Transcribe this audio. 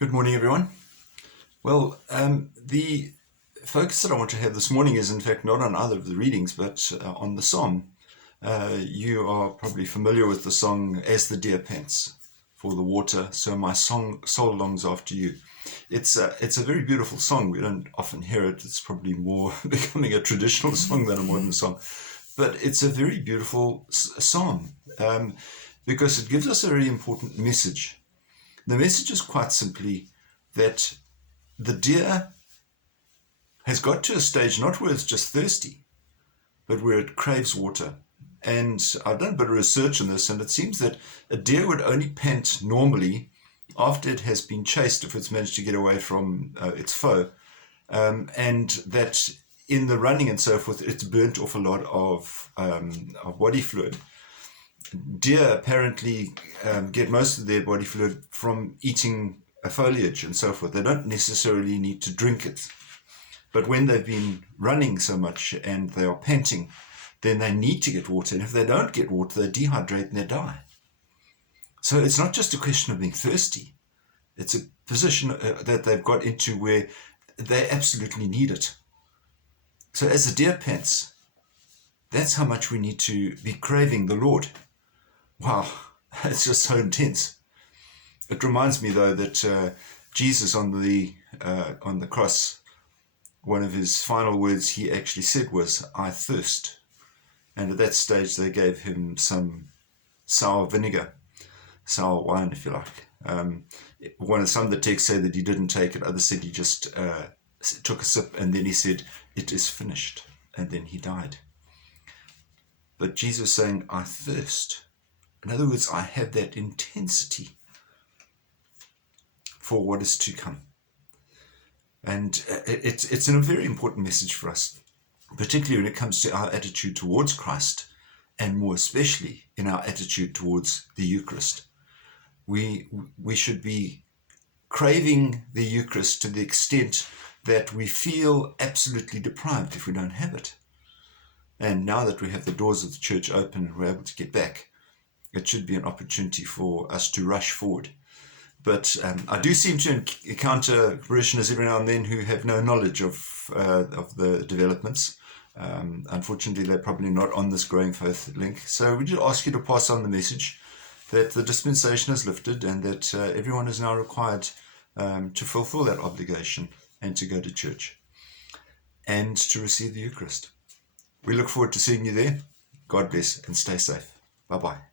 Good morning, everyone. Well, the focus that I want to have this morning is, in fact, not on either of the readings, but on the psalm. You are probably familiar with the song, "As the deer pants for the water, so my soul longs after you." It's a very beautiful song. We don't often hear it. It's probably more becoming a traditional song than a modern song. But it's a very beautiful psalm because it gives us a very important message. The message is quite simply that the deer has got to a stage not where it's just thirsty, but where it craves water. And I've done a bit of research on this, and it seems that a deer would only pant normally after it has been chased, if it's managed to get away from its foe, and that in the running and so forth, it's burnt off a lot of body fluid. Deer apparently get most of their body fluid from eating foliage and so forth. They don't necessarily need to drink it. But when they've been running so much and they are panting, then they need to get water. And if they don't get water, they dehydrate and they die. So it's not just a question of being thirsty. It's a position that they've got into where they absolutely need it. So as the deer pants, that's how much we need to be craving the Lord. Wow, it's just so intense. It reminds me, though, that Jesus on the cross, one of his final words he actually said was, "I thirst." And at that stage, they gave him some sour vinegar, sour wine, if you like. Some of the texts say that he didn't take it. Others said he just took a sip, and then he said, "It is finished," and then he died. But Jesus saying, "I thirst." In other words, I have that intensity for what is to come. And it's a very important message for us, particularly when it comes to our attitude towards Christ, and more especially in our attitude towards the Eucharist. We should be craving the Eucharist to the extent that we feel absolutely deprived if we don't have it. And now that we have the doors of the church open and we're able to get back, it should be an opportunity for us to rush forward. But I do seem to encounter parishioners every now and then who have no knowledge of the developments. Unfortunately, they're probably not on this Growing Faith link. So we just ask you to pass on the message that the dispensation is lifted and that everyone is now required to fulfill that obligation and to go to church and to receive the Eucharist. We look forward to seeing you there. God bless and stay safe. Bye-bye.